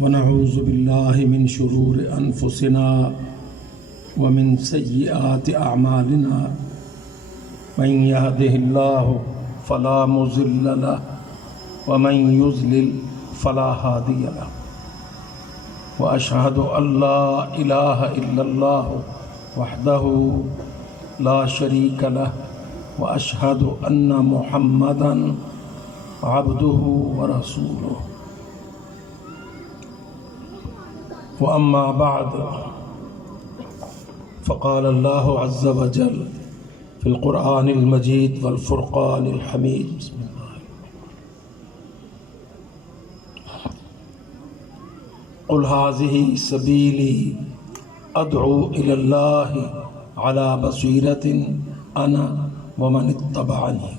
ونعوذ بالله من شرور أنفسنا ومن سيئات أعمالنا من يهده الله فلا مضل له ومن يضلل فلا هادي له وأشهد أن لا إله إلا الله وحده لا شريك له وأشهد أن محمدا عبده ورسوله وأما بعد فقال الله عز وجل في القرآن المجيد والفرقان الحميد بسم الله قل هذه سبيلي أدعو إلى الله على بصيرة أنا ومن اتبعني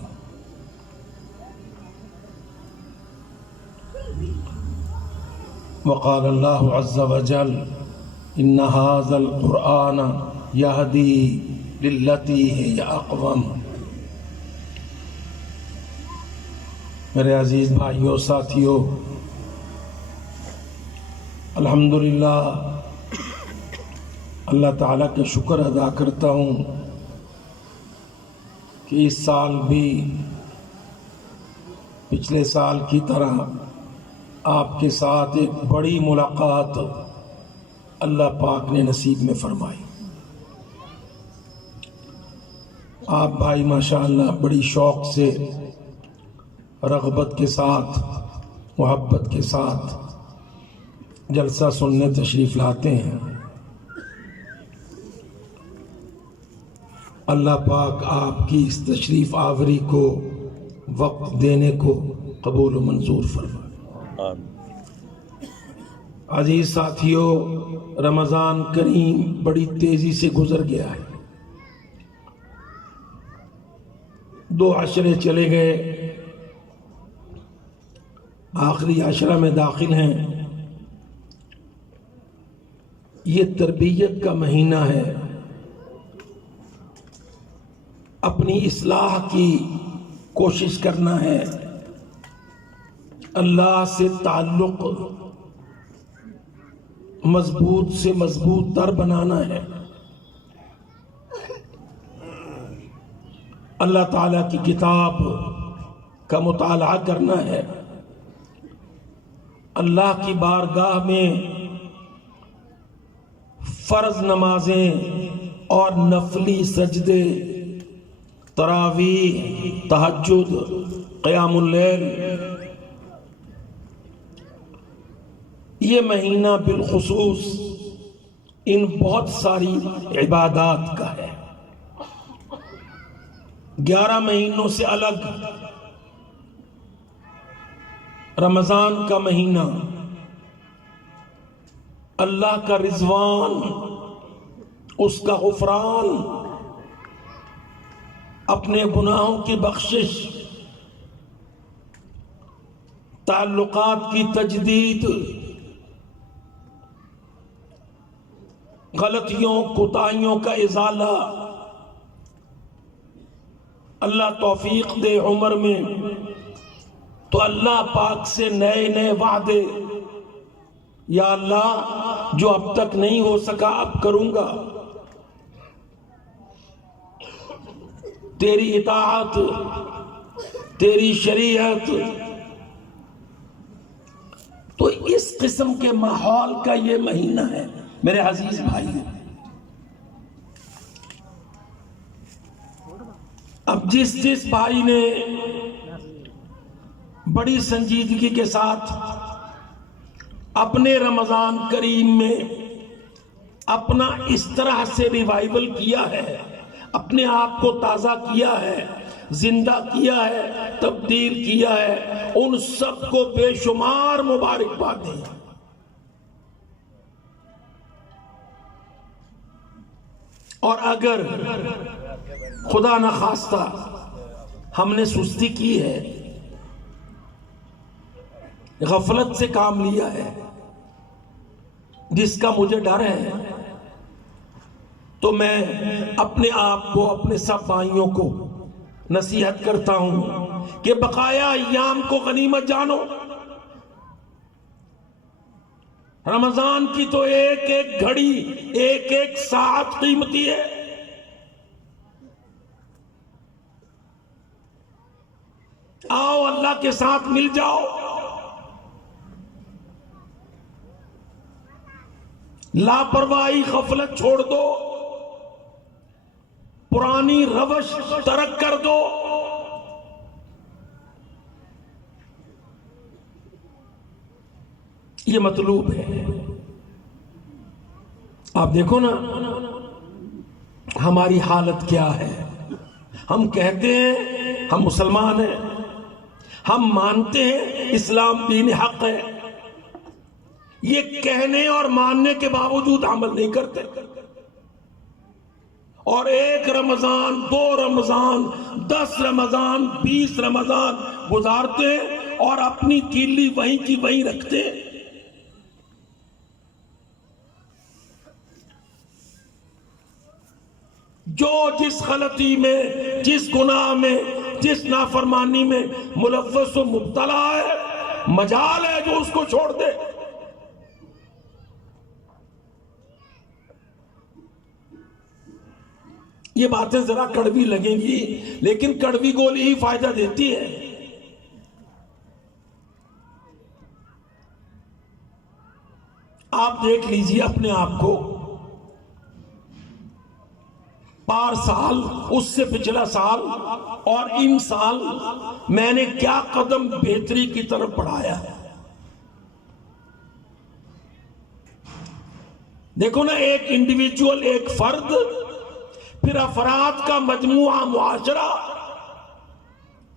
وقال الله عز وجل إن هذا القرآن يهدي للتي هي أقوم۔ میرے عزیز بھائیوں ساتھیوں، الحمدللہ اللہ تعالیٰ کا شکر ادا کرتا ہوں کہ اس سال بھی پچھلے سال کی طرح آپ کے ساتھ ایک بڑی ملاقات اللہ پاک نے نصیب میں فرمائی۔ آپ بھائی ماشاءاللہ بڑی شوق سے، رغبت کے ساتھ، محبت کے ساتھ جلسہ سننے تشریف لاتے ہیں۔ اللہ پاک آپ کی اس تشریف آوری کو، وقت دینے کو قبول و منظور فرمائے۔ عزیز ساتھیوں، رمضان کریم بڑی تیزی سے گزر گیا ہے۔ 2 عشرے چلے گئے، آخری عشرہ میں داخل ہیں۔ یہ تربیت کا مہینہ ہے، اپنی اصلاح کی کوشش کرنا ہے، اللہ سے تعلق مضبوط سے مضبوط تر بنانا ہے، اللہ تعالیٰ کی کتاب کا مطالعہ کرنا ہے، اللہ کی بارگاہ میں فرض نمازیں اور نفلی سجدے، تراویح، تہجد، قیام اللیل، یہ مہینہ بالخصوص ان بہت ساری عبادات کا ہے۔ 11 مہینوں سے الگ رمضان کا مہینہ اللہ کا رضوان، اس کا غفران، اپنے گناہوں کی بخشش، تعلقات کی تجدید، غلطیوں کوتاہیوں کا ازالہ، اللہ توفیق دے عمر میں تو اللہ پاک سے نئے نئے وعدے، یا اللہ جو اب تک نہیں ہو سکا اب کروں گا، تیری اطاعت، تیری شریعت۔ تو اس قسم کے ماحول کا یہ مہینہ ہے میرے عزیز بھائی۔ اب جس بھائی نے بڑی سنجیدگی کے ساتھ اپنے رمضان کریم میں اپنا اس طرح سے ریوائیول کیا ہے، اپنے آپ کو تازہ کیا ہے، زندہ کیا ہے، تبدیل کیا ہے، ان سب کو بے شمار مبارکباد دیں۔ اور اگر خدا نخواستہ ہم نے سستی کی ہے، غفلت سے کام لیا ہے، جس کا مجھے ڈر ہے، تو میں اپنے آپ کو، اپنے سب بھائیوں کو نصیحت کرتا ہوں کہ بقایا ایام کو غنیمت جانو، رمضان کی تو ایک ایک گھڑی، ایک ایک ساعت قیمتی ہے. آؤ اللہ کے ساتھ مل جاؤ. لاپرواہی غفلت چھوڑ دو، پرانی روش ترک کر دو. یہ مطلوب ہے. آپ دیکھو نا ہماری حالت کیا ہے. ہم کہتے ہیں ہم مسلمان ہیں، ہم مانتے ہیں اسلام دین حق ہے، یہ کہنے اور ماننے کے باوجود عمل نہیں کرتے. اور ایک رمضان، 2 رمضان، 10 رمضان، 20 رمضان گزارتے ہیں اور اپنی کیلی وہیں کی وہیں رکھتے ہیں. جو جس غلطی میں، جس گناہ میں، جس نافرمانی میں ملوث و مبتلا ہے، مجال ہے جو اس کو چھوڑ دے. یہ باتیں ذرا کڑوی لگیں گی، لیکن کڑوی گولی ہی فائدہ دیتی ہے. آپ دیکھ لیجئے اپنے آپ کو. پار سال، اس سے پچھلا سال اور ان سال میں نے کیا قدم بہتری کی طرف بڑھایا ہے. دیکھو نا، ایک انڈیویجول، ایک فرد، پھر افراد کا مجموعہ معاشرہ،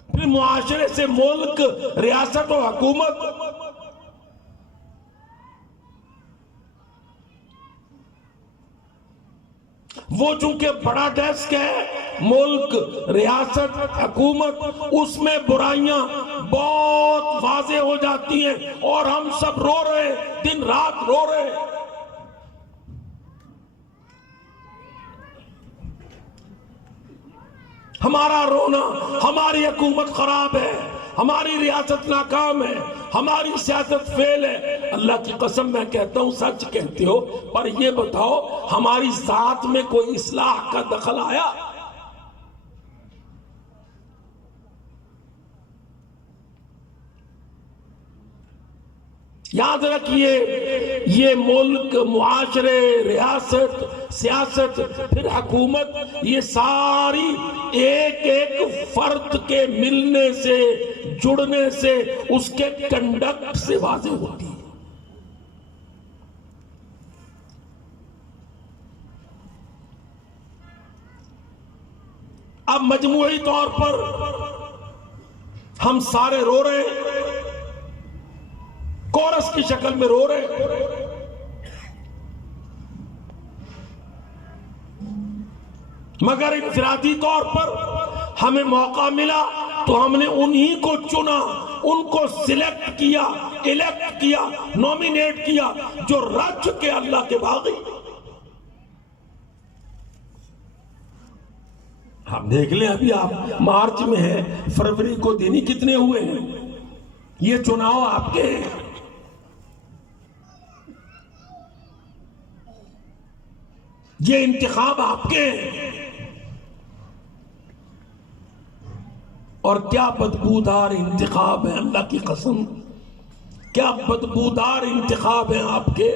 پھر معاشرے سے ملک، ریاست و حکومت. وہ چونکہ بڑا ڈیسک ہے، ملک، ریاست، حکومت، اس میں برائیاں بہت واضح ہو جاتی ہیں اور ہم سب رو رہے، دن رات رو رہے. ہمارا رونا، ہماری حکومت خراب ہے، ہماری ریاست ناکام ہے، ہماری سیاست فیل ہے. اللہ کی قسم میں کہتا ہوں سچ کہتے ہو، پر یہ بتاؤ ہماری ذات میں کوئی اصلاح کا دخل آیا؟ یاد رکھیے، یہ ملک، معاشرے، ریاست، سیاست، پھر حکومت، یہ ساری ایک ایک فرد کے ملنے سے، جڑنے سے، اس کے کنڈکٹ سے واضح ہوتی ہے. اب مجموعی طور پر ہم سارے رو رہے ہیں، کورس کی شکل میں رو رہے. مگر انفرادی طور پر ہمیں موقع ملا تو ہم نے انہی کو چنا، ان کو سلیکٹ کیا، الیکٹ کیا، نومینیٹ کیا جو رج کے اللہ کے باغی. ہم دیکھ لیں، ابھی آپ مارچ میں ہیں، فروری کو دن ہی کتنے ہوئے ہیں. یہ چناؤ آپ کے ہیں، یہ انتخاب آپ کے ہیں. اور کیا بدبودار انتخاب ہے، اللہ کی قسم، کیا بدبودار انتخاب ہیں آپ کے.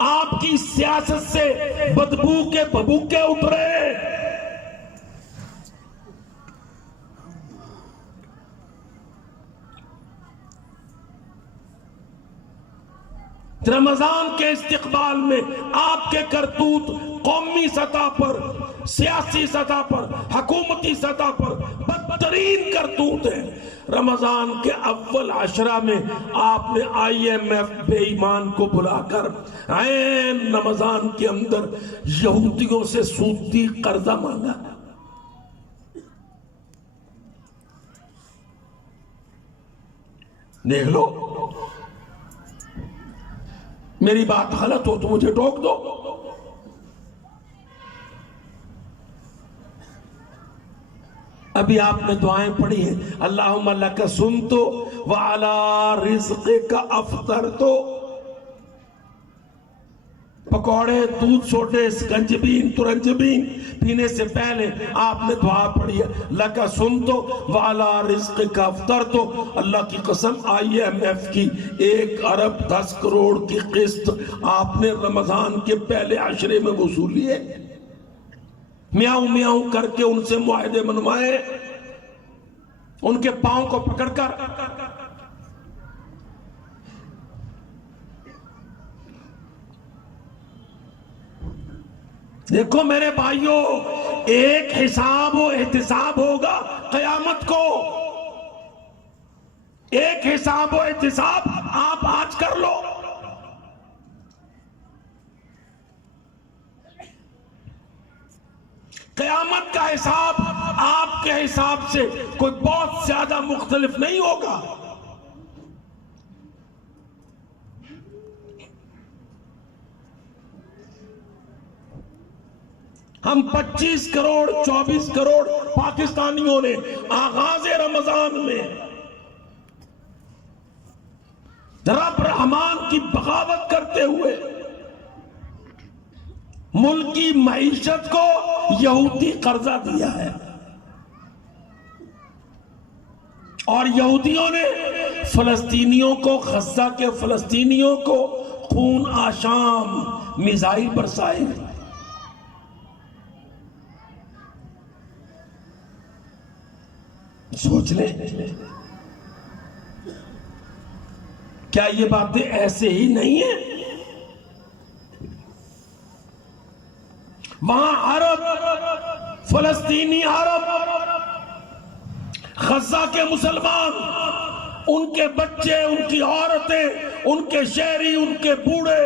آپ کی سیاست سے بدبو کے بھبوکے اٹھ رہے ہیں. رمضان کے استقبال میں آپ کے کرتوت قومی سطح پر، سیاسی سطح پر، حکومتی سطح پر بدترین کرتوت ہیں. رمضان کے اول عشرہ میں آپ نے IMF بے ایمان کو بلا کر عین رمضان کے اندر یہودیوں سے سودی قرضہ مانگا. دیکھ لو، میری بات غلط ہو تو مجھے ٹوک دو. ابھی آپ نے دعائیں پڑھی ہیں، اللہم لک صمت وعلی رزقک افطرت. پکوڑے، دودھ، سوڈے، سکنجبین، ترنجبین پینے سے پہلے آپ نے دعا پڑھی ہے لک صمت وعلی رزقک افطرت. اللہ کی قسم IMF کی 1 ارب 10 کروڑ کی قسط آپ نے رمضان کے پہلے عشرے میں وصولی ہے. میاؤں میاؤں کر کے ان سے معاہدے منوائے، ان کے پاؤں کو پکڑ کر. دیکھو میرے بھائیوں، ایک حساب و احتساب ہوگا قیامت کو. ایک حساب و احتساب آپ آج کر لو. قیامت کا حساب آپ کے حساب سے کوئی بہت زیادہ مختلف نہیں ہوگا. ہم 25 کروڑ 24 کروڑ پاکستانیوں نے آغاز رمضان میں رب رحمان کی بغاوت کرتے ہوئے ملک کی معیشت کو یہودی قرضہ دیا ہے، اور یہودیوں نے فلسطینیوں کو، غزہ کے فلسطینیوں کو خون آشام میزائل برسائے. سوچ لیں، کیا یہ باتیں ایسے ہی نہیں ہیں؟ وہاں عرب، فلسطینی عرب، غزہ کے مسلمان، ان کے بچے، ان کی عورتیں، ان کے شہری، ان کے بوڑھے،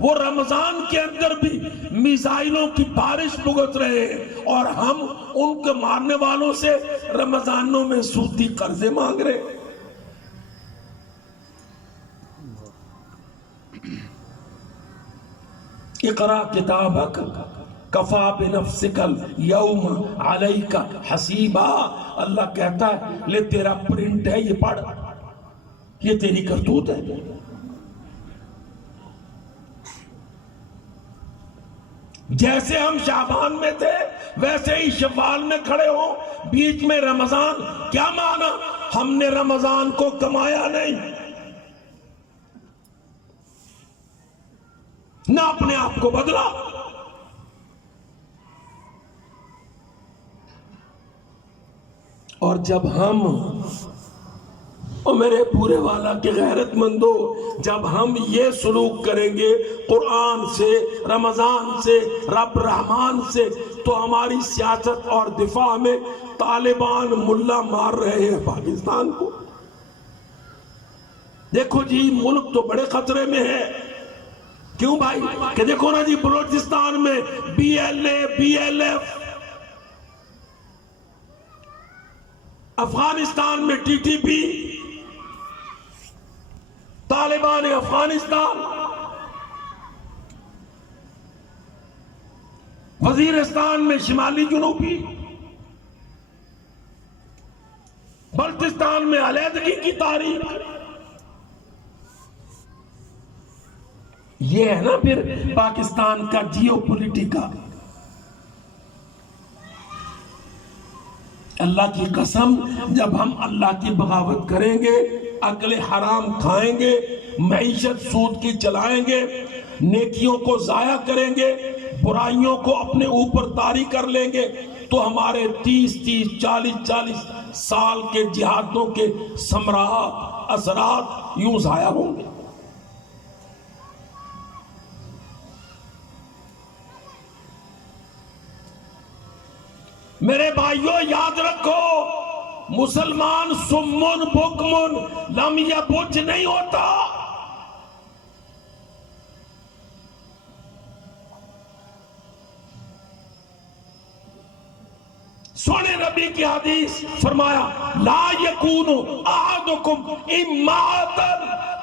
وہ رمضان کے اندر بھی میزائلوں کی بارش بھگت رہے ہیں، اور ہم ان کے مارنے والوں سے رمضانوں میں سودی قرضے مانگ رہے. اقرا کتابک کفا بنفسک الیوم علیک حسیبا. اللہ کہتا ہے لے تیرا پرنٹ ہے، یہ پڑھ، یہ تیری کرتوت ہے. جیسے ہم شعبان میں تھے ویسے ہی شوال میں کھڑے ہوں. بیچ میں رمضان، کیا معنی؟ ہم نے رمضان کو کمایا نہیں، نہ اپنے آپ کو بدلا. اور جب ہم، اور میرے پورے والا کے غیرت مندو، جب ہم یہ سلوک کریں گے قرآن سے، رمضان سے، رب رحمان سے، تو ہماری سیاست اور دفاع میں طالبان ملا مار رہے ہیں پاکستان کو. دیکھو جی ملک تو بڑے خطرے میں ہے. کیوں بھائی؟ کہ دیکھو نا جی بلوچستان میں BLA BLF، افغانستان میں TTP، طالبان افغانستان، وزیرستان میں شمالی جنوبی، بلتستان میں علیحدگی کی تاریخ. یہ ہے نا پھر پاکستان کا جیو پولیٹیکا. اللہ کی قسم، جب ہم اللہ کی بغاوت کریں گے، اکل حرام کھائیں گے، معیشت سود کی چلائیں گے، نیکیوں کو ضائع کریں گے، برائیوں کو اپنے اوپر طاری کر لیں گے، تو ہمارے 30 40 سال کے جہادوں کے ثمرات، اثرات یوں ضائع ہوں گے. میرے بھائیوں یاد رکھو، مسلمان سمن بکمن لم یبج نہیں ہوتا. سونے نبی کی حدیث فرمایا لا یکون احدکم اماۃ،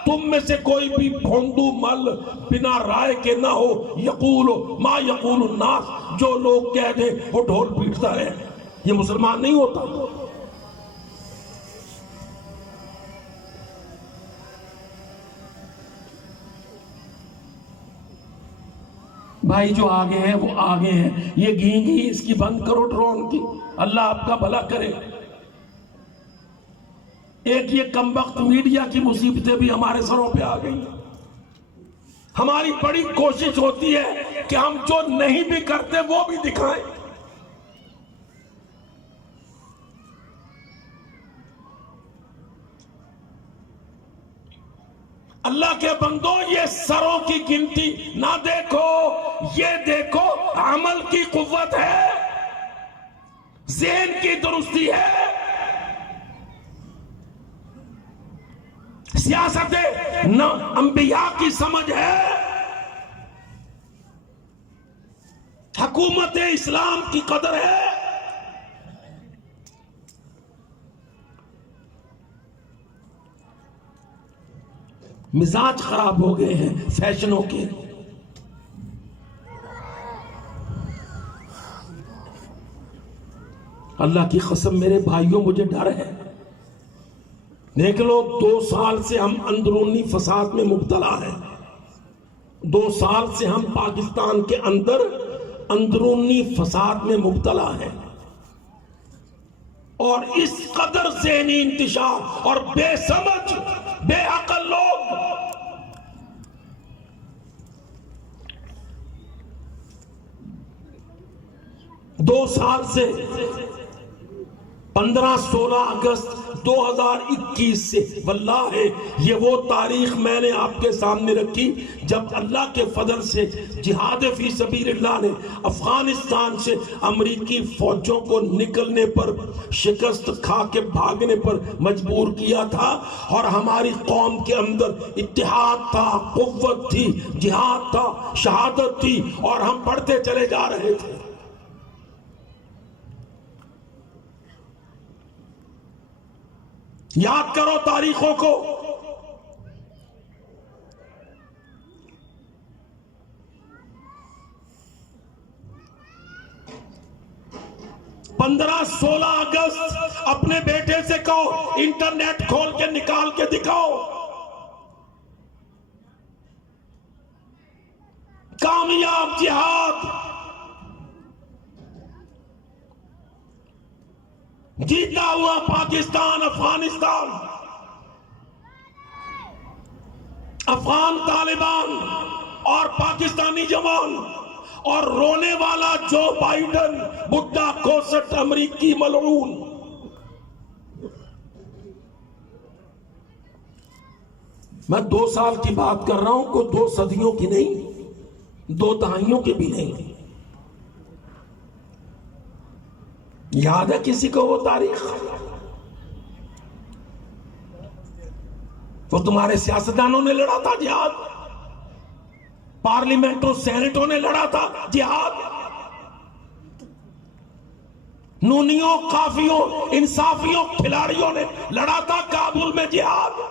تم میں سے کوئی بھی بھونڈو مل بنا رائے کے نہ ہو، یقول ما یقول الناس، جو لوگ کہہ دیں وہ ڈھول پیٹتا رہے. یہ مسلمان نہیں ہوتا. بھائی جو آگے ہیں وہ آگے ہیں. یہ گھی اس کی بند کرو ڈرون کی. اللہ آپ کا بھلا کرے. ایک یہ کمبخت میڈیا کی مصیبتیں بھی ہمارے سروں پہ آ گئی. ہماری بڑی کوشش ہوتی ہے کہ ہم جو نہیں بھی کرتے وہ بھی دکھائیں. اللہ کے بندو یہ سروں کی گنتی نہ دیکھو, یہ دیکھو عمل کی قوت ہے, ذہن کی درستی ہے. سیاست نہ انبیاء کی سمجھ ہے, حکومت اسلام کی قدر ہے. مزاج خراب ہو گئے ہیں فیشنوں کے. اللہ کی قسم میرے بھائیوں مجھے ڈر ہے. دیکھ لو 2 سال سے ہم اندرونی فساد میں مبتلا ہیں. 2 سال سے ہم پاکستان کے اندر اندرونی فساد میں مبتلا ہیں. اور اس قدر ذہنی انتشار اور بے سمجھ بے عقل لوگ 2 سال سے 15-16 اگست 2021 سے واللہ یہ وہ تاریخ میں نے آپ کے سامنے رکھی جب اللہ کے فضل سے جہاد فی سبیل اللہ نے افغانستان سے امریکی فوجوں کو نکلنے پر, شکست کھا کے بھاگنے پر مجبور کیا تھا. اور ہماری قوم کے اندر اتحاد تھا, قوت تھی, جہاد تھا, شہادت تھی, اور ہم بڑھتے چلے جا رہے تھے. یاد کرو تاریخوں کو. پندرہ 16 اگست اپنے بیٹے سے کہو انٹرنیٹ کھول کے نکال کے دکھاؤ. کامیاب جہاد, جیتا ہوا پاکستان, افغانستان, افغان طالبان اور پاکستانی جوان, اور رونے والا جو بائیڈن بڈھا کوسٹ امریکی ملعون. میں 2 سال کی بات کر رہا ہوں, کوئی 2 صدیوں کی نہیں, 2 دہائیوں کی بھی نہیں. یاد ہے کسی کو وہ تاریخ؟ وہ تمہارے سیاستدانوں نے لڑا تھا جہاد, پارلیمنٹوں سینٹوں نے لڑا تھا جہاد, نونیوں, قافیوں, انصافیوں, کھلاڑیوں نے لڑا تھا کابل میں جہاد.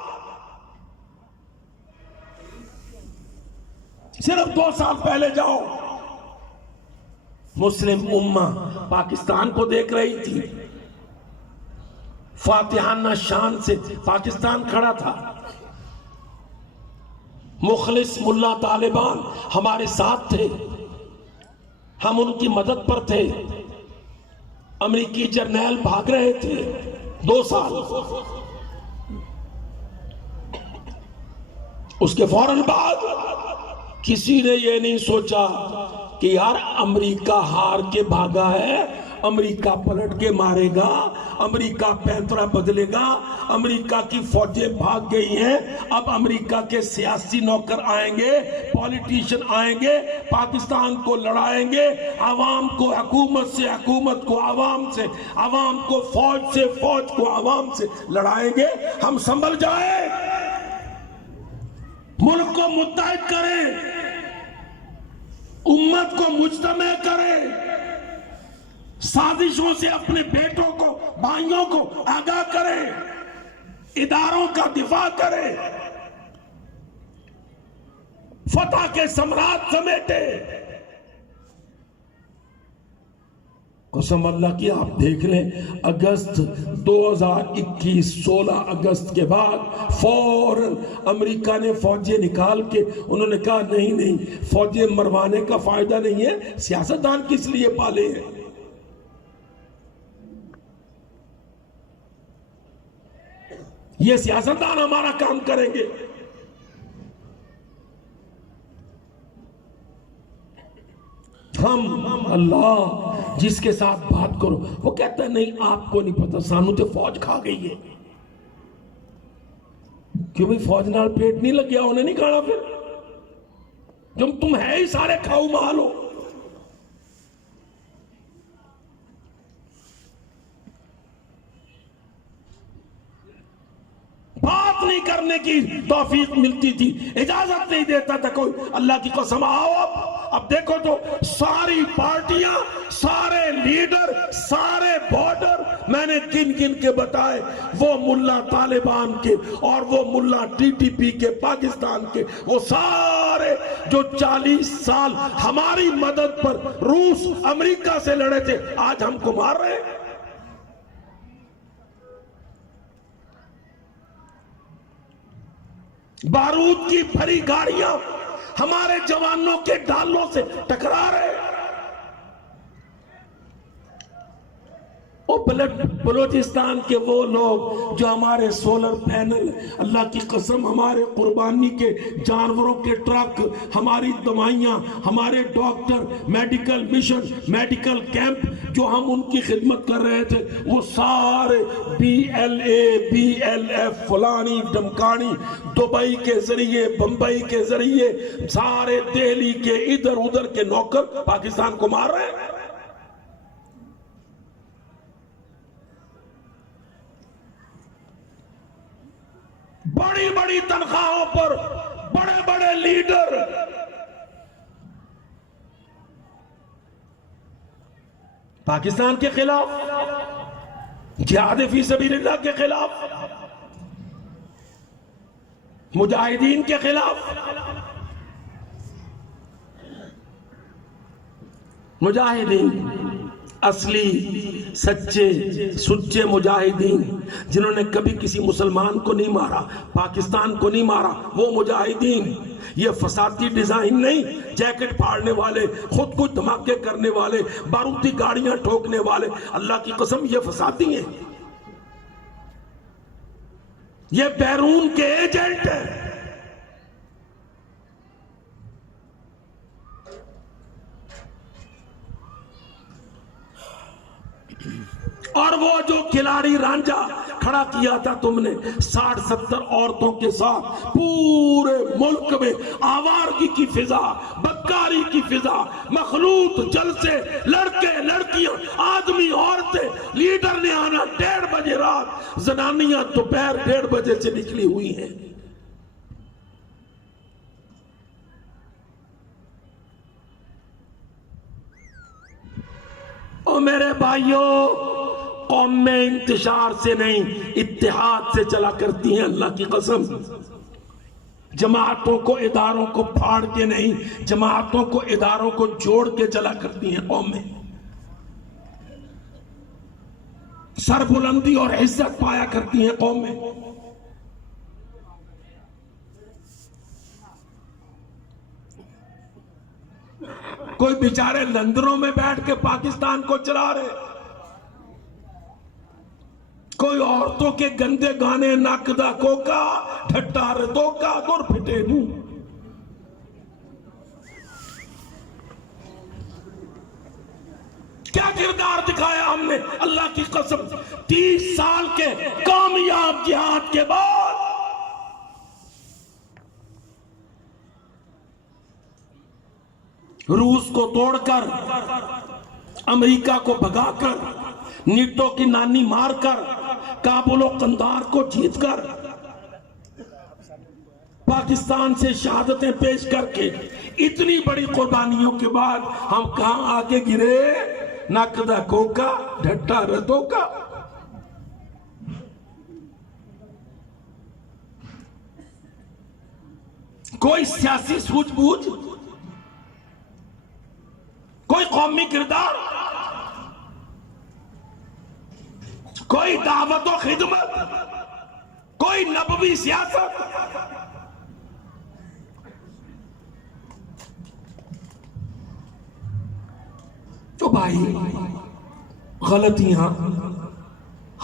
صرف 2 سال پہلے جاؤ, مسلم امہ پاکستان کو دیکھ رہی تھی, فاتحانہ شان سے پاکستان کھڑا تھا. مخلص ملا طالبان ہمارے ساتھ تھے, ہم ان کی مدد پر تھے. امریکی جرنیل بھاگ رہے تھے 2 سال. اس کے فوراً بعد کسی نے یہ نہیں سوچا کہ یار امریکہ ہار کے بھاگا ہے, امریکہ پلٹ کے مارے گا, امریکہ پینترا بدلے گا, امریکہ کی فوجیں بھاگ گئی ہیں, اب امریکہ کے سیاسی نوکر آئیں گے, پولیٹیشین آئیں گے, پاکستان کو لڑائیں گے, عوام کو حکومت سے, حکومت کو عوام سے, عوام کو فوج سے, فوج کو عوام سے لڑائیں گے. ہم سنبھل جائیں, ملک کو متحد کریں, امت کو مجتمع کریں, سازشوں سے اپنے بیٹوں کو, بھائیوں کو آگاہ کریں, اداروں کا دفاع کریں, فتح کے سمراٹ سمیٹے. قسم اللہ کی آپ دیکھ لیں اگست 2021 16 اگست کے بعد فوراً امریکہ نے فوجیں نکال کے انہوں نے کہا نہیں فوجیں مروانے کا فائدہ نہیں ہے، سیاستدان کس لیے پالے ہیں؟ یہ سیاستدان ہمارا کام کریں گے؟ ہم اللہ جس کے ساتھ بات کرو وہ کہتا ہے نہیں آپ کو نہیں پتا، سانو تے فوج کھا گئی ہے. کیوں بھئی فوج نال پیٹ نہیں لگیا، انہیں نہیں کھانا پھر؟ جب تم ہے ہی سارے کھاؤ مال ہو. بات نہیں کرنے کی توفیق ملتی تھی، اجازت نہیں دیتا تھا کوئی. اللہ کی قسم آؤ اب دیکھو تو ساری پارٹیاں، سارے لیڈر، سارے بارڈر میں نے گن گن کے بتائے، وہ ملا طالبان کے اور وہ ملا ٹی ٹی پی کے پاکستان کے، وہ سارے جو 40 سال ہماری مدد پر روس امریکہ سے لڑے تھے آج ہم کو مار رہے ہیں. بارود کی بھری گاڑیاں ہمارے جوانوں کے ڈالوں سے ٹکرا رہے ہیں. بلوچستان کے وہ لوگ جو ہمارے سولر پینل، اللہ کی قسم ہمارے قربانی کے جانوروں کے ٹرک، ہماری دوائیاں، ہمارے doctor, medical mission, medical camp جو ہم ان کی خدمت کر رہے تھے، وہ سارے BLA BLF فلانی ڈمکانی دبئی کے ذریعے، بمبئی کے ذریعے، سارے دہلی کے ادھر ادھر کے نوکر پاکستان کو مار رہے ہیں. بڑی بڑی تنخواہوں پر بڑے بڑے لیڈر پاکستان کے خلاف، جہاد فی سبیل اللہ کے خلاف، مجاہدین کے خلاف. مجاہدین اصلی سچے مجاہدین جنہوں نے کبھی کسی مسلمان کو نہیں مارا، پاکستان کو نہیں مارا، وہ مجاہدین. یہ فسادی ڈیزائن نہیں، جیکٹ پھاڑنے والے، خود کو دھماکے کرنے والے، بارودی گاڑیاں ٹھوکنے والے، اللہ کی قسم یہ فسادی ہیں، یہ بیرون کے ایجنٹ ہیں. اور وہ جو کھلاڑی رانجھا کھڑا کیا تھا تم نے 60-70 عورتوں کے ساتھ پورے ملک میں آوارگی کی فضا، بدکاری کی فضا، مخلوط جلسے، لڑکے لڑکیاں، آدمی عورتیں، لیڈر نے آنا 1:30 بجے رات، زنانیاں دوپہر 1:30 بجے سے نکلی ہوئی ہیں. او میرے بھائیوں، قوم میں انتشار سے نہیں اتحاد سے چلا کرتی ہیں. اللہ کی قسم جماعتوں کو اداروں کو پھاڑ کے نہیں، جماعتوں کو اداروں کو جوڑ کے چلا کرتی ہیں. قومیں سربلندی اور عزت پایا کرتی ہیں. قومیں کوئی بیچارے لندنوں میں بیٹھ کے پاکستان کو چلا رہے، کوئی عورتوں کے گندے گانے، ناکدہ کوکا، ٹھٹا ردوکا، گور پھٹے نو. کیا کردار دکھایا ہم نے؟ اللہ کی قسم 30 سال کے کامیاب جہاد کے بعد روس کو توڑ کر، امریکہ کو بھگا کر، نیٹو کی نانی مار کر، کابل و قندھار کو جیت کر، پاکستان سے شہادتیں پیش کر کے، اتنی بڑی قربانیوں کے بعد ہم کہاں آگے گرے؟ ناکدہ کوکا، ڈھٹا ردوں کا. کوئی سیاسی سوجھ بوجھ، کوئی قومی کردار. کوئی دعوت و خدمت، کوئی نبوی سیاست. تو بھائی غلطیاں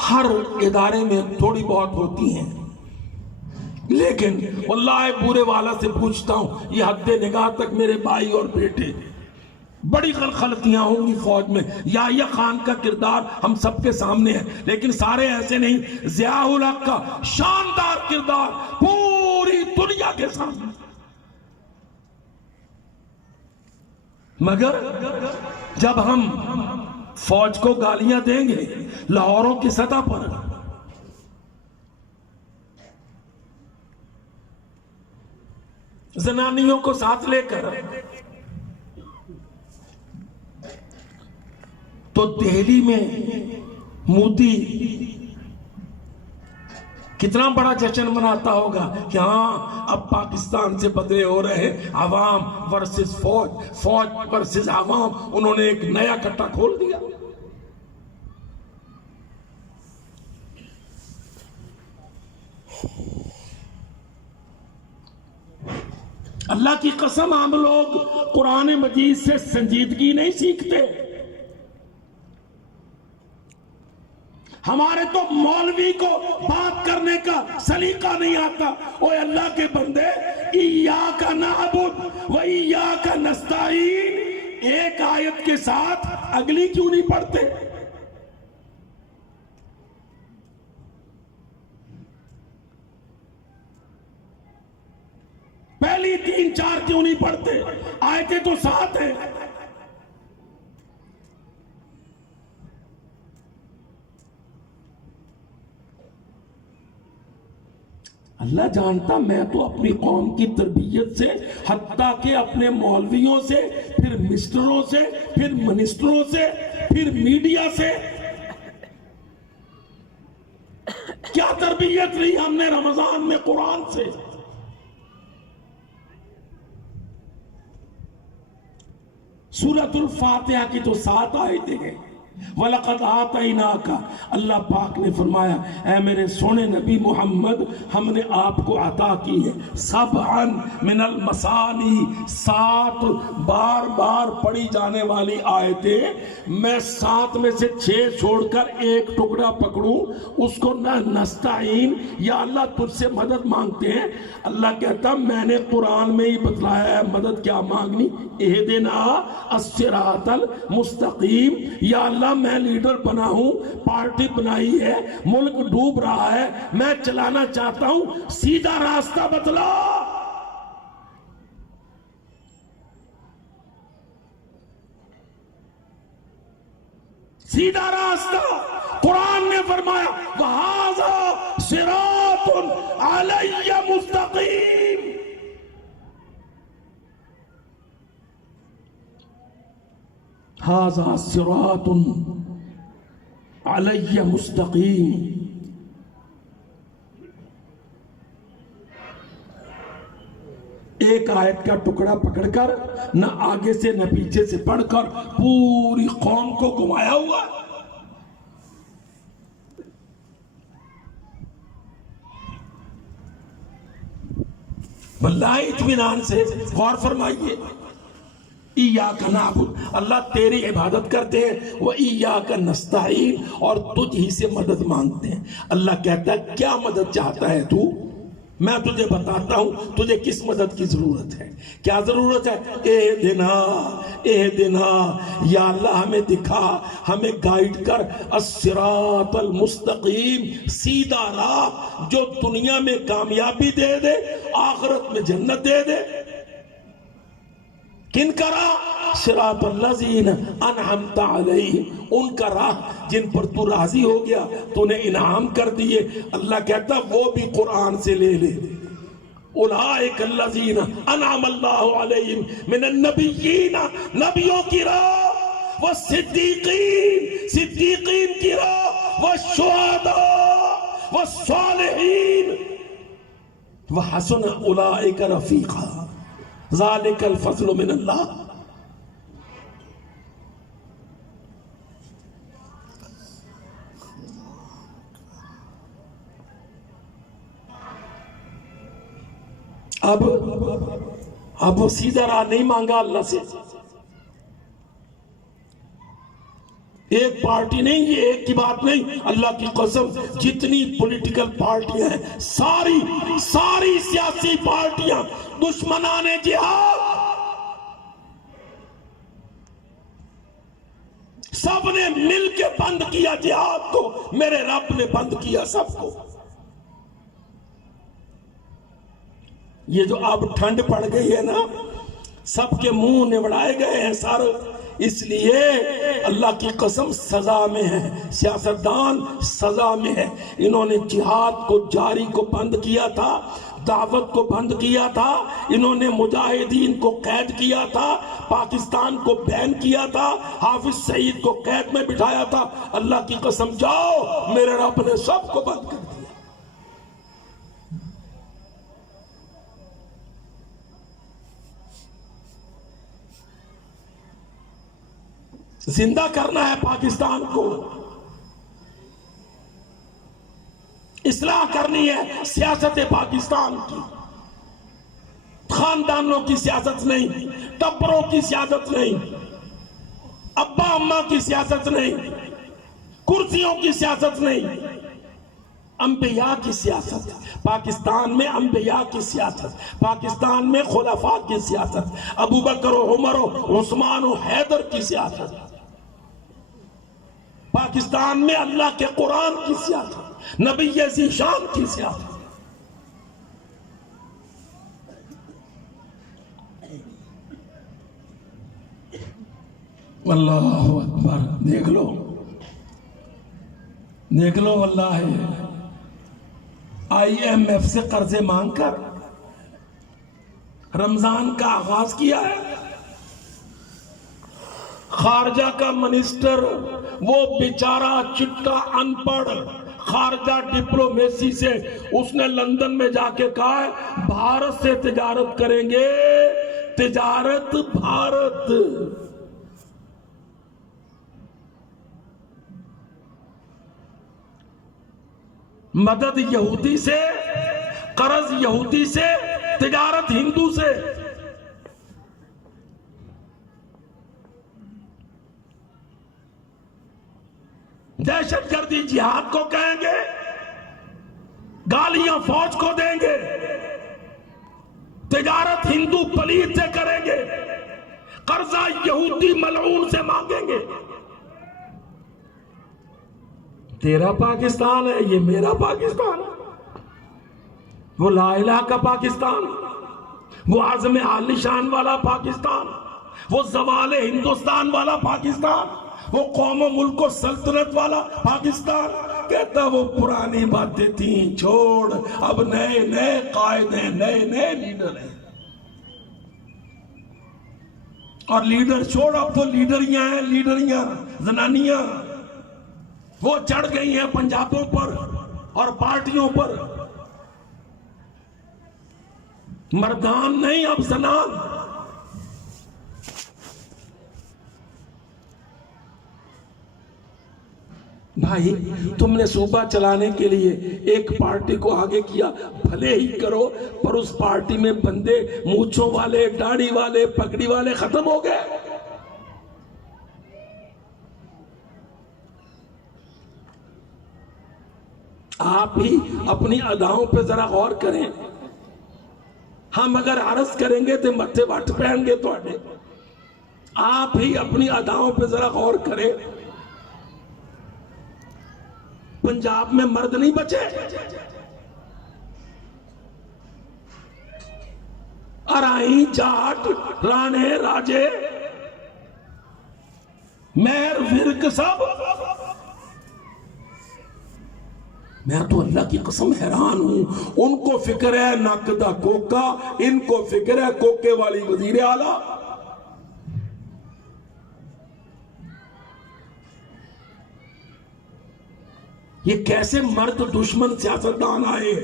ہر ادارے میں تھوڑی بہت ہوتی ہیں، لیکن واللہ برے والا سے پوچھتا ہوں، یہ حد نگاہ تک میرے بھائی اور بیٹے بڑی غلطیاں ہوں گی فوج میں. یحییٰ خان کا کردار ہم سب کے سامنے ہے، لیکن سارے ایسے نہیں. ضیاء الحق کا شاندار کردار پوری دنیا کے سامنے. مگر جب ہم فوج کو گالیاں دیں گے لاہوروں کی سطح پر، زنانیوں کو ساتھ لے کر، تو دہلی میں مودی کتنا بڑا جشن مناتا ہوگا کہ ہاں اب پاکستان سے بدلے ہو رہے، عوام ورسز فوج، فوج ورسز عوام. انہوں نے ایک نیا کٹا کھول دیا. اللہ کی قسم ہم لوگ قرآن مجید سے سنجیدگی نہیں سیکھتے. ہمارے تو مولوی کو بات کرنے کا سلیقہ نہیں آتا. اوے اللہ کے بندے، ایاک نعبد و ایاک نستعین ایک آیت کے ساتھ اگلی کیوں نہیں پڑھتے؟ پہلی 3-4 کیوں نہیں پڑھتے؟ آیتیں تو 7 ہیں. اللہ جانتا میں تو اپنی قوم کی تربیت سے، حتیٰ کہ اپنے مولویوں سے، پھر مسٹروں سے، پھر منسٹروں سے، پھر میڈیا سے کیا تربیت لی ہم نے رمضان میں قرآن سے. سورۃ الفاتحہ کی تو 7 آیتیں ہیں. وَلَقَدْ آتَيْنَاكَ، اللہ پاک نے فرمایا اے میرے سونے نبی محمد، ہم نے آپ کو عطا کی ہے سبعاً من المثانی، 7 بار بار پڑھی جانے والی آیتیں. میں 7 میں سے 6 چھوڑ کر ایک ٹکڑا پکڑوں، اس کو نہ نستعین یا اللہ تجھ سے مدد مانگتے ہیں. اللہ کہتا میں نے قرآن میں ہی بتلایا ہے مدد کیا مانگنی. اہدنا الصراط المستقیم، یا اللہ میں لیڈر بنا ہوں، پارٹی بنائی ہے، ملک ڈوب رہا ہے، میں چلانا چاہتا ہوں، سیدھا راستہ بتلا. سیدھا راستہ. قرآن نے فرمایا وَهَذَا صِرَاطٌ عَلَيَّ مُسْتَقِيمٌ. هَذَا صِرَاطٌ عَلَيَّ مُسْتَقِيمٌ. ایک آیت کا ٹکڑا پکڑ کر نہ آگے سے نہ پیچھے سے پڑھ کر پوری قوم کو گمایا ہوا. واللہ اطمینان سے غور فرمائیے. ایاک نعبد، اللہ تیری عبادت کرتے ہیں، و ایاک نستعین، اور تجھ ہی سے مدد مانگتے ہیں. اللہ کہتا ہے کیا مدد چاہتا ہے تو؟ میں تجھے بتاتا ہوں تجھے کس مدد کی ضرورت ہے. کیا ضرورت ہے؟ اہدنا، یا اللہ ہمیں دکھا، ہمیں گائیڈ کر، الصراط المستقیم، سیدھا راہ جو دنیا میں کامیابی دے دے، آخرت میں جنت دے دے. کن کا راہ؟ صراط الذین انعمت علیہم، ان کا راہ جن پر تو راضی ہو گیا، تو نے انعام کر دیے. اللہ کہتا وہ بھی قرآن سے لے لے. اولئک الذین انعم اللہ علیہم من النبیین، نبیوں کی راہ، والصدیقین، صدیقین کی راہ، والشہداء والصالحین، وحسن اولئک رفیقا، ذالک الفضل من اللہ. اب وہ سیدھا راہ نہیں مانگا اللہ سے. ایک پارٹی نہیں، یہ ایک کی بات نہیں، اللہ کی قسم جتنی پولیٹیکل پارٹیاں ہیں ساری سیاسی پارٹیاں دشمنان جہاد، سب نے مل کے بند کیا جہاد کو. میرے رب نے بند کیا سب کو. یہ جو اب ٹھنڈ پڑ گئی ہے نا، سب کے منہ نبڑائے گئے ہیں سر. اس لیے اللہ کی قسم سزا میں ہے، سیاستدان سزا میں ہے. انہوں نے جہاد کو جاری کو بند کیا تھا، دعوت کو بند کیا تھا، انہوں نے مجاہدین کو قید کیا تھا، پاکستان کو بین کیا تھا، حافظ سعید کو قید میں بٹھایا تھا. اللہ کی قسم جاؤ، میرے رب نے سب کو بند کر دیا. زندہ کرنا ہے پاکستان کو، اصلاح کرنی ہے سیاست پاکستان کی. خاندانوں کی سیاست نہیں، ٹبروں کی سیاست نہیں، ابا اماں کی سیاست نہیں، کرسیوں کی سیاست نہیں، انبیاء کی سیاست. پاکستان میں انبیاء کی سیاست، پاکستان میں خلفاء کی سیاست، ابو بکر و عمر و عثمان و حیدر کی سیاست. پاکستان میں اللہ کے قرآن کی سیاست، نبی ذی شان کی سیاست. اللہ اکبر. دیکھ لو اللہ ہے. IMF سے قرضے مانگ کر رمضان کا آغاز کیا ہے. خارجہ کا منسٹر وہ بیچارہ چٹا ان پڑھ خارجہ ڈپلومیسی سے، اس نے لندن میں جا کے کہا ہے بھارت سے تجارت کریں گے، تجارت بھارت. مدد یہودی سے، قرض یہودی سے، تجارت ہندو سے. دہشت گردی جہاد کو کہیں گے، گالیاں فوج کو دیں گے، تجارت ہندو پلیت سے کریں گے، قرضہ یہودی ملعون سے مانگیں گے. تیرا پاکستان ہے، یہ میرا پاکستان ہے. وہ لا الہ کا پاکستان، وہ عزم عالی شان والا پاکستان، وہ زوال ہندوستان والا پاکستان، وہ قوم و ملک و سلطنت والا پاکستان. کہتا وہ پرانی باتیں تھیں چھوڑ، اب نئے قائد ہیں، نئے لیڈر ہیں. اور لیڈر چھوڑ، اب تو لیڈریاں ہیں، لیڈریاں زنانیاں وہ چڑھ گئی ہیں پنجابوں پر اور پارٹیوں پر. مردان نہیں، اب زنان. بھائی تم نے صوبہ چلانے کے لیے ایک پارٹی کو آگے کیا، بھلے ہی کرو، پر اس پارٹی میں بندے مونچھوں والے، داڑھی والے، پگڑی والے ختم ہو گئے. آپ ہی اپنی اداؤں پہ ذرا غور کریں. ہم اگر عرض کریں گے تو متھے وٹ پہن گے تو آپ ہی اپنی اداؤں پہ ذرا غور کریں. پنجاب میں مرد نہیں بچے، ارائی، جاٹ، رانے، راجے، مہر، ورک، سب. میں تو اللہ کی قسم حیران ہوں. ان کو فکر ہے نک دا کوکا، ان کو فکر ہے کوکے والی وزیر اعلیٰ. یہ کیسے مرد دشمن سیاستدان آئے.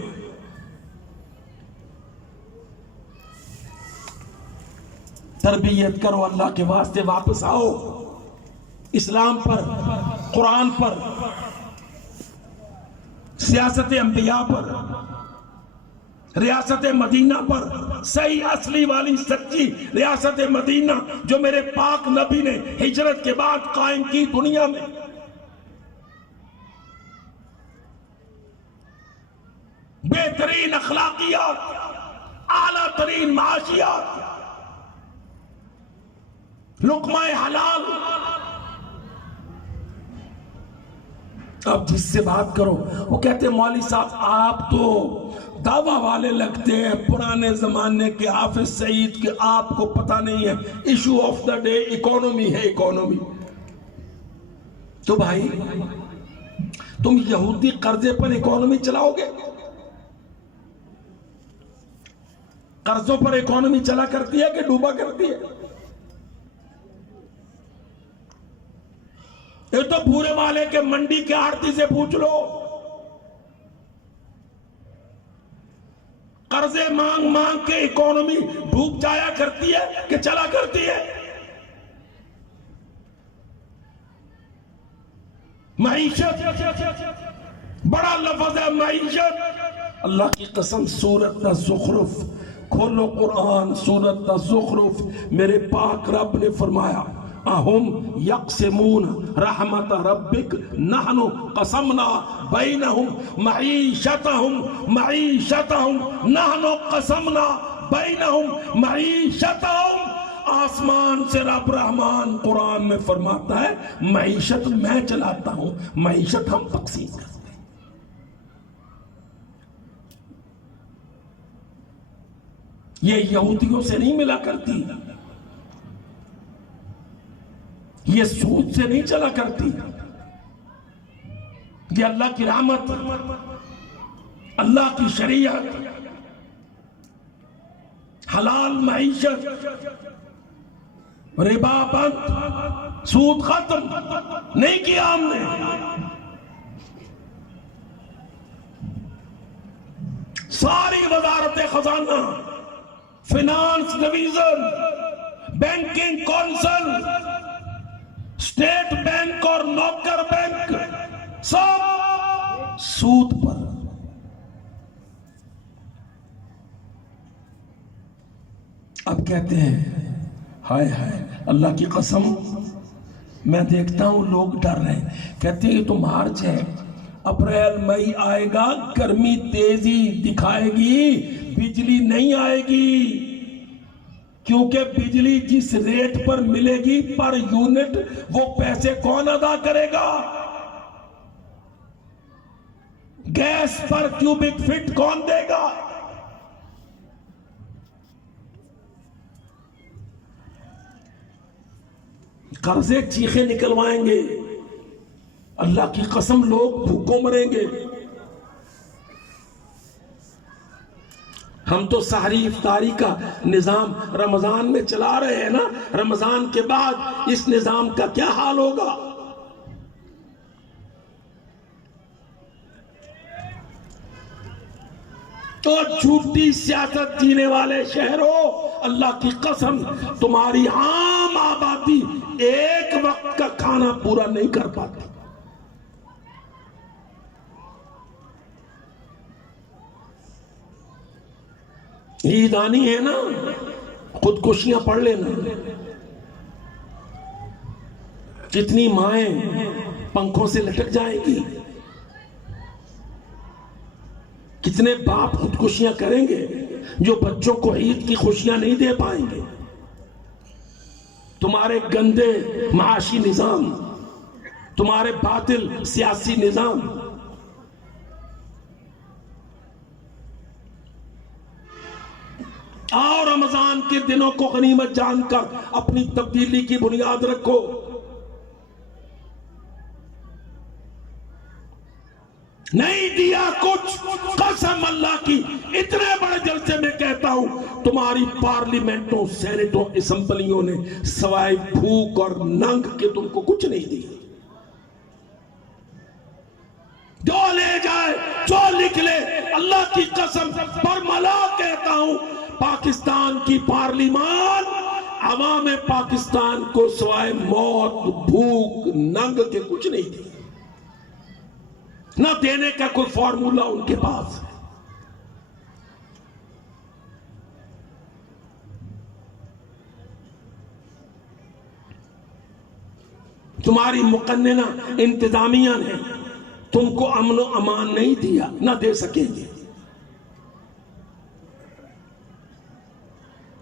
تربیت کرو اللہ کے واسطے، واپس آؤ اسلام پر، قرآن پر، سیاست انبیاء پر، ریاست مدینہ پر. صحیح اصلی والی سچی ریاست مدینہ جو میرے پاک نبی نے ہجرت کے بعد قائم کی دنیا میں. بہترین اخلاقیات، اعلیٰ ترین معاشیات، لقمہ حلال. اب جس سے بات کرو وہ کہتے ہیں مولوی صاحب آپ تو دعویٰ والے لگتے ہیں، پرانے زمانے کے حافظ سعید کے، آپ کو پتہ نہیں ہے issue of the day economy ہے، اکانومی. تو بھائی تم یہودی قرضے پر اکانومی چلاؤ گے؟ قرضوں پر اکانومی چلا کرتی ہے کہ ڈوبا کرتی ہے؟ یہ تو بھورے والے کے منڈی کے آڑتی سے پوچھ لو. قرضے مانگ مانگ کے اکانومی ڈوب جایا کرتی ہے کہ چلا کرتی ہے؟ معیشت بڑا لفظ ہے، معیشت. اللہ کی قسم سورۃ الزخرف کھولو قرآن، سورۃ الزخرف، میرے پاک رب نے فرمایا اہم یقسمون رحمت ربک نحن قسمنا بینہم معیشتہم نحن قسمنا بینہم معیشتہم. آسمان سے رب رحمان قرآن میں فرماتا ہے معیشت میں چلاتا ہوں، معیشت ہم تقسیم کرتے ہیں. یہ یہودیوں سے نہیں ملا کرتی، یہ سود سے نہیں چلا کرتی. یہ اللہ کی رحمت، اللہ کی شریعت، حلال معیشت، ربا بند، سود ختم نہیں کیا ہم نے. ساری وزارت خزانہ، finance division, banking council, state bank اور نوکر بینک سب سود پر. اب کہتے ہیں ہائے ہائے اللہ کی قسم میں دیکھتا ہوں لوگ ڈر رہے ہیں، کہتے ہیں یہ تو مارچ ہے، اپریل مئی آئے گا، گرمی تیزی دکھائے گی، بجلی نہیں آئے گی، کیونکہ بجلی جس ریٹ پر ملے گی پر یونٹ وہ پیسے کون ادا کرے گا؟ گیس پر کیوبک فٹ کون دے گا؟ قرضے چیخے نکلوائیں گے، اللہ کی قسم لوگ بھوکوں مریں گے. ہم تو سحری افطاری کا نظام رمضان میں چلا رہے ہیں نا، رمضان کے بعد اس نظام کا کیا حال ہوگا؟ تو جھوٹی سیاست جینے والے شہروں، اللہ کی قسم تمہاری عام آبادی ایک وقت کا کھانا پورا نہیں کر پاتی. عید آنی ہے نا، خودکشیاں پڑھ لینا. کتنی مائیں پنکھوں سے لٹک جائیں گی، کتنے باپ خودکشیاں کریں گے جو بچوں کو عید کی خوشیاں نہیں دے پائیں گے. تمہارے گندے معاشی نظام، تمہارے باطل سیاسی نظام. اور رمضان کے دنوں کو غنیمت جان کر اپنی تبدیلی کی بنیاد رکھو. نہیں دیا کچھ، قسم اللہ کی اتنے بڑے جلسے میں کہتا ہوں تمہاری پارلیمنٹوں، سینٹوں، اسمبلیوں نے سوائے بھوک اور ننگ کے تم کو کچھ نہیں دیا. جو لے جائے جو لکھ لے، اللہ کی قسم برملا کہتا ہوں پاکستان کی پارلیمان عوام پاکستان کو سوائے موت، بھوک، ننگ کے کچھ نہیں دی. نہ دینے کا کوئی فارمولا ان کے پاس ہے. تمہاری مقننہ انتظامیہ نے تم کو امن و امان نہیں دیا، نہ دے سکیں گے،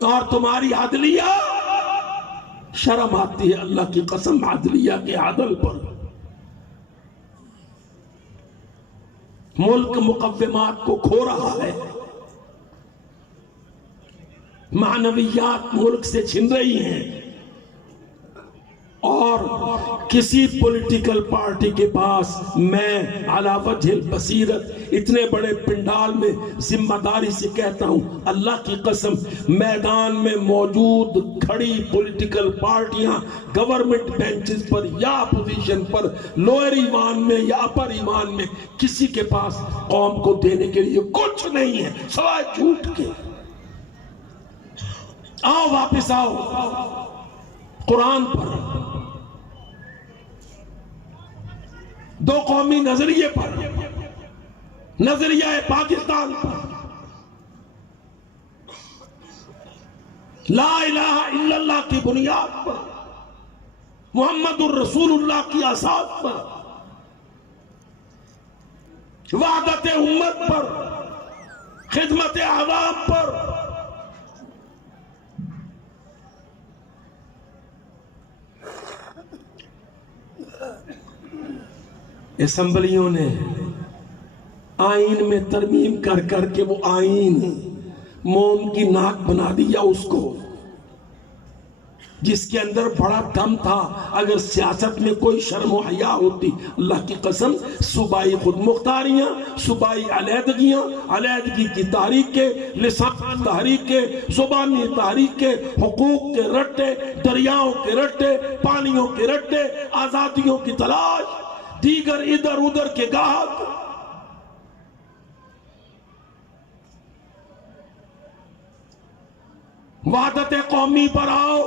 اور تمہاری عدلیہ، شرم آتی ہے اللہ کی قسم عدلیہ کے عدل پر۔ ملک مقومات کو کھو رہا ہے، معنویات ملک سے چھن رہی ہیں، اور کسی پولیٹیکل پارٹی کے پاس میں علی وجہ البصیرت اتنے بڑے پنڈال میں ذمہ داری سے کہتا ہوں، اللہ کی قسم، میدان میں موجود کھڑی پولیٹیکل پارٹیاں گورنمنٹ بینچز پر یا اپوزیشن پر، لوئر ایوان میں یا اپر ایوان میں، کسی کے پاس قوم کو دینے کے لیے کچھ نہیں ہے سوائے جھوٹ کے۔ آؤ واپس آؤ قرآن پر، دو قومی نظریے پر، نظریہ پاکستان پر، لا الہ الا اللہ کی بنیاد پر، محمد الرسول اللہ کی اساس پر، وحدت امت پر، خدمت عوام پر۔ اسمبلیوں نے آئین میں ترمیم کر کر کے وہ آئین موم کی ناک بنا دیا اس کو، جس کے اندر بڑا دم تھا۔ اگر سیاست میں کوئی شرم و حیا ہوتی، اللہ کی قسم، صوبائی خود مختاریاں، صوبائی علیحدگیاں، علیحدگی کی تحریک کے، لسان تحریک کے، زبانی تحریک کے، حقوق کے رٹے، دریاؤں کے رٹے، پانیوں کے رٹے، آزادیوں کی تلاش، دیگر ادھر ادھر کے گاہک، وحدت قومی پر آؤ،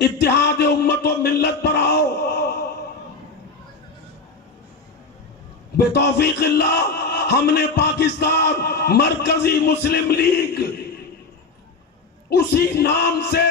اتحاد امت و ملت پر آؤ۔ بتوفیق اللہ ہم نے پاکستان مرکزی مسلم لیگ، اسی نام سے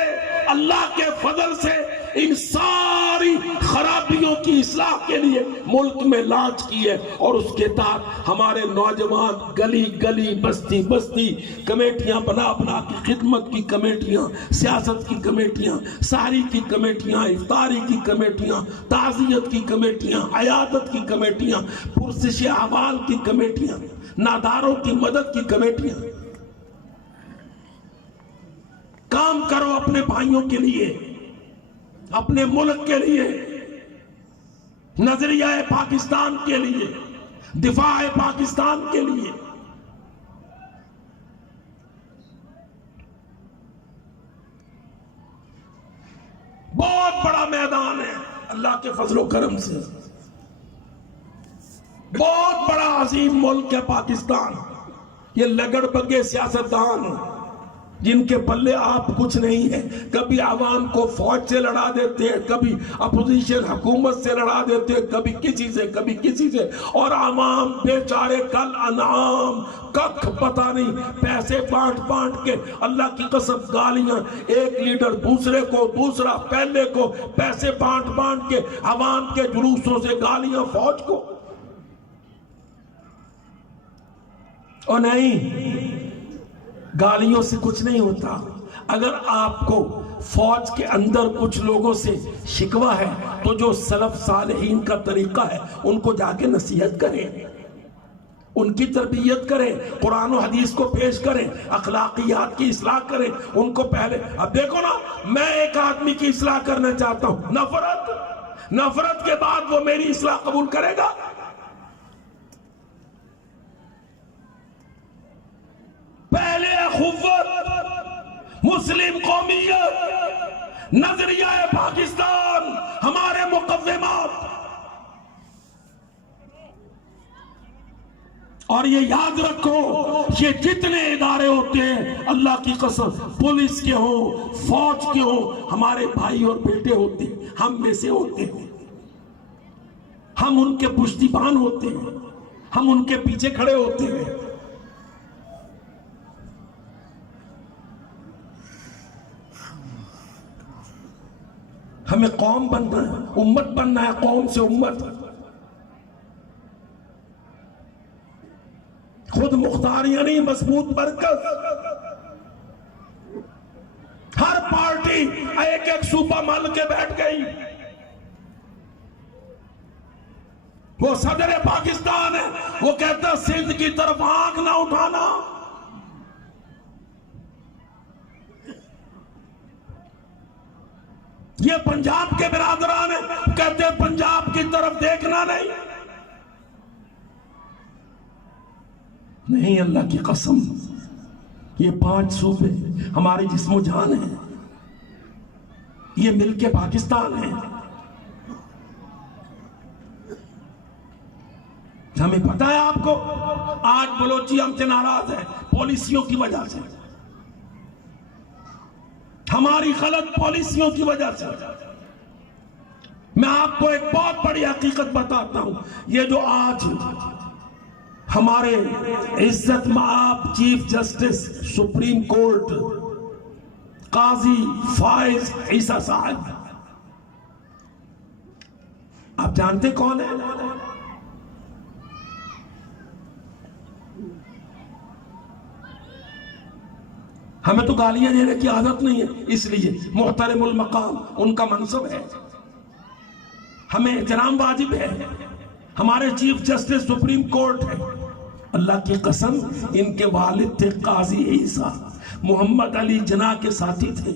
اللہ کے فضل سے ان ساری خرابیوں کی اصلاح کے لیے ملک میں لانچ کی ہے، اور اس کے تحت ہمارے نوجوان گلی گلی بستی بستی کمیٹیاں بنا بنا کی، خدمت کی کمیٹیاں، سیاست کی کمیٹیاں، سحری کی کمیٹیاں، افطاری کی کمیٹیاں، تعزیت کی کمیٹیاں، عیادت کی کمیٹیاں، پرسش احوال کی کمیٹیاں، ناداروں کی مدد کی کمیٹیاں۔ کام کرو اپنے بھائیوں کے لیے، اپنے ملک کے لیے، نظریہ پاکستان کے لیے، دفاع پاکستان کے لیے۔ بہت بڑا میدان ہے اللہ کے فضل و کرم سے، بہت بڑا عظیم ملک ہے پاکستان۔ یہ لگڑ بگے سیاستدان جن کے پلے آپ کچھ نہیں ہے، کبھی عوام کو فوج سے لڑا دیتے ہیں، کبھی اپوزیشن حکومت سے لڑا دیتے ہیں، کبھی کسی سے کبھی کسی سے، اور عوام بیچارے کل انعام ککھ پتہ نہیں، پیسے بانٹ بانٹ کے، اللہ کی قسم گالیاں، ایک لیڈر دوسرے کو، دوسرا پہلے کو، پیسے بانٹ بانٹ کے عوام کے جلوسوں سے گالیاں فوج کو۔ اور نہیں، گالیوں سے کچھ نہیں ہوتا۔ اگر آپ کو فوج کے اندر کچھ لوگوں سے شکوہ ہے تو جو سلف صالحین کا طریقہ ہے ان کو جا کے نصیحت کریں، ان کی تربیت کریں، قرآن و حدیث کو پیش کریں، اخلاقیات کی اصلاح کریں ان کو پہلے۔ اب دیکھو نا، میں ایک آدمی کی اصلاح کرنا چاہتا ہوں، نفرت کے بعد وہ میری اصلاح قبول کرے گا؟ پہلے اخوت، مسلم قومیت، نظریہ پاکستان، ہمارے مقومات۔ اور یہ یاد رکھو، یہ جتنے ادارے ہوتے ہیں اللہ کی قسم، پولیس کے ہوں، فوج کے ہوں، ہمارے بھائی اور بیٹے ہوتے ہیں، ہم میں سے ہوتے ہیں، ہم ان کے پشتیبان ہوتے ہیں، ہم ان کے پیچھے کھڑے ہوتے ہیں۔ ہمیں قوم بننا ہے، امت بننا ہے، قوم سے امت. خود مختاریاں نہیں، مضبوط مرکز. ہر پارٹی ایک ایک صوبہ مل کے بیٹھ گئی. وہ صدر پاکستان ہے، وہ کہتا سندھ کی طرف آنکھ نہ اٹھانا. یہ پنجاب کے برادران ہیں، کہتے پنجاب کی طرف دیکھنا نہیں. نہیں، اللہ کی قسم، یہ 5 صوبے ہماری جسم و جان ہیں، یہ مل کے پاکستان ہے. ہمیں پتا ہے آپ کو آج بلوچی ہم سے ناراض ہے پالیسیوں کی وجہ سے، ہماری غلط پالیسیوں کی وجہ سے. میں آپ کو ایک بہت بڑی حقیقت بتاتا ہوں. یہ جو آج ہمارے عزت مآب چیف جسٹس سپریم کورٹ قاضی فائز عیسیٰ صاحب، آپ جانتے کون ہیں؟ ہمیں تو گالیاں دینے کی عادت نہیں ہے، اس لیے محترم المقام ان کا منصب ہے، ہمیں احترام واجب ہے. ہمارے چیف جسٹس سپریم کورٹ ہے. اللہ کی قسم ان کے والد تھے قاضی عیسیٰ، محمد علی جناح کے ساتھی تھے.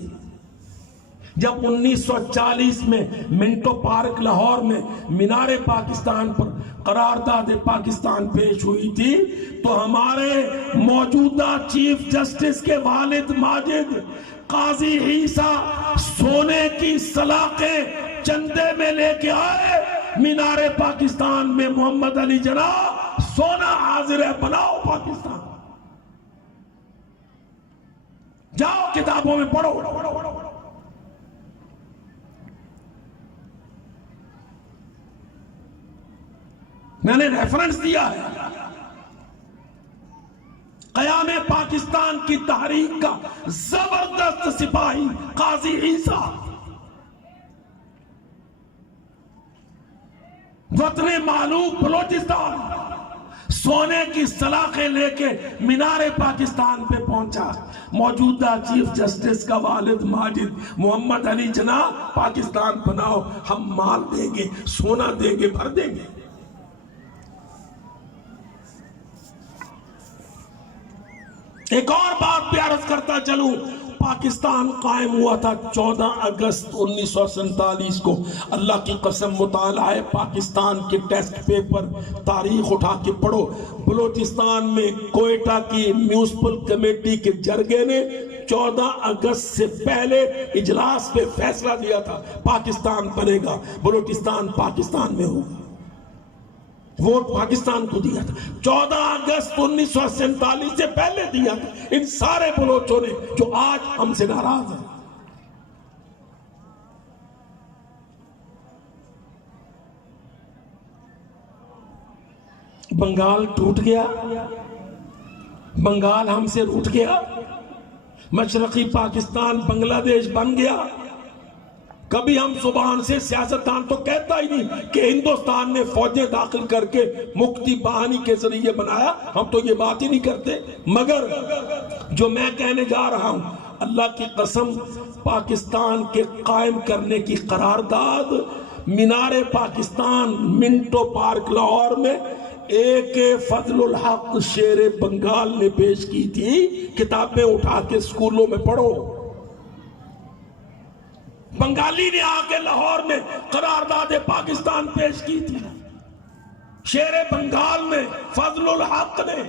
جب 1940 میں منٹو پارک لاہور میں مینار پاکستان پر قرارداد پاکستان پیش ہوئی تھی تو ہمارے موجودہ چیف جسٹس کے والد ماجد قاضی عیسیٰ سونے کی سلاخیں چندے میں لے کے آئے. مینار پاکستان میں محمد علی جناح سونا حاضر ہے، بناؤ پاکستان. جاؤ کتابوں میں پڑھو. میں نے ریفرنس دیا ہے. قیام پاکستان کی تحریک کا زبردست سپاہی قاضی عیسیٰ، وطن معلوم بلوچستان، سونے کی سلاخیں لے کے مینار پاکستان پہ پہنچا. موجودہ چیف جسٹس کا والد ماجد محمد علی جناح پاکستان بناؤ، ہم مال دیں گے، سونا دیں گے، بھر دیں گے. ایک اور بات بھی عرض کرتا چلوں. پاکستان قائم ہوا تھا 14 اگست 1947 کو. اللہ کی قسم مطالعہ پاکستان کے ٹیسٹ پیپر تاریخ اٹھا کے پڑھو. بلوچستان میں کوئٹہ کی میونسپل کمیٹی کے جرگے نے 14 اگست سے پہلے اجلاس پہ فیصلہ دیا تھا پاکستان بنے گا، بلوچستان پاکستان میں ہو. ووٹ پاکستان کو دیا تھا 14 اگست 1947 سے پہلے دیا تھا. ان سارے بلوچوں نے جو آج ہم سے ناراض ہیں. بنگال ٹوٹ گیا، بنگال ہم سے روٹ گیا، مشرقی پاکستان بنگلہ دیش بن گیا. کبھی ہم زبان سے سیاستدان تو کہتا ہی نہیں کہ ہندوستان نے فوجیں داخل کر کے مکتی بہانی کے ذریعے بنایا، ہم تو یہ بات ہی نہیں کرتے. مگر جو میں کہنے جا رہا ہوں، اللہ کی قسم پاکستان کے قائم کرنے کی قرارداد مینار پاکستان منٹو پارک لاہور میں ایک فضل الحق شیر بنگال نے پیش کی تھی. کتابیں اٹھا کے اسکولوں میں پڑھو. بنگالی نے آ کے لاہور میں قرارداد پاکستان پیش کی تھی. شیر بنگال میں فضل الحق نے.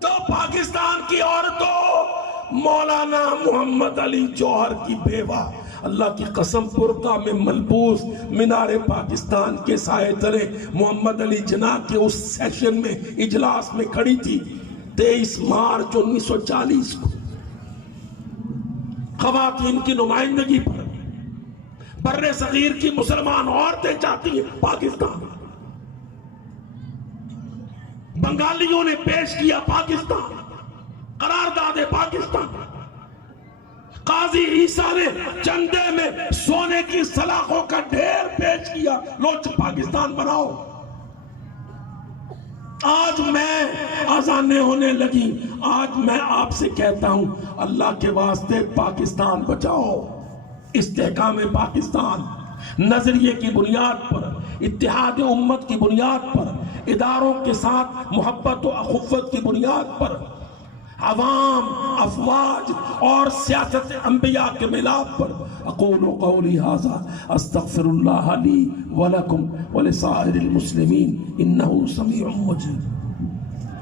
تو پاکستان کی عورتوں، مولانا محمد علی جوہر کی بیوہ اللہ کی قسم برقع میں ملبوس مینار پاکستان کے سائے تلے محمد علی جناح کے اس سیشن میں اجلاس میں کھڑی تھی 23 مارچ 1940 کو. خواتین کی نمائندگی پر بر صغیر کی مسلمان عورتیں چاہتی ہیں پاکستان. بنگالیوں نے پیش کیا پاکستان. قرارداد پاکستان، قاضی عیسیٰ نے چندے میں سونے کی سلاخوں کا ڈھیر پیش کیا، لو پاکستان بناؤ۔ آج میں آزانیں ہونے لگی، آج میں آپ سے کہتا ہوں اللہ کے واسطے پاکستان بچاؤ، استحکام پاکستان نظریے کی بنیاد پر، اتحاد امت کی بنیاد پر، اداروں کے ساتھ محبت و اخوت کی بنیاد پر، عوام، افواج اور سیاست انبیاء کے ملاپ پر۔ اقول قولی ھذا استغفر اللہ لی ولکم ولسائر المسلمین انہ سمیع مجیب۔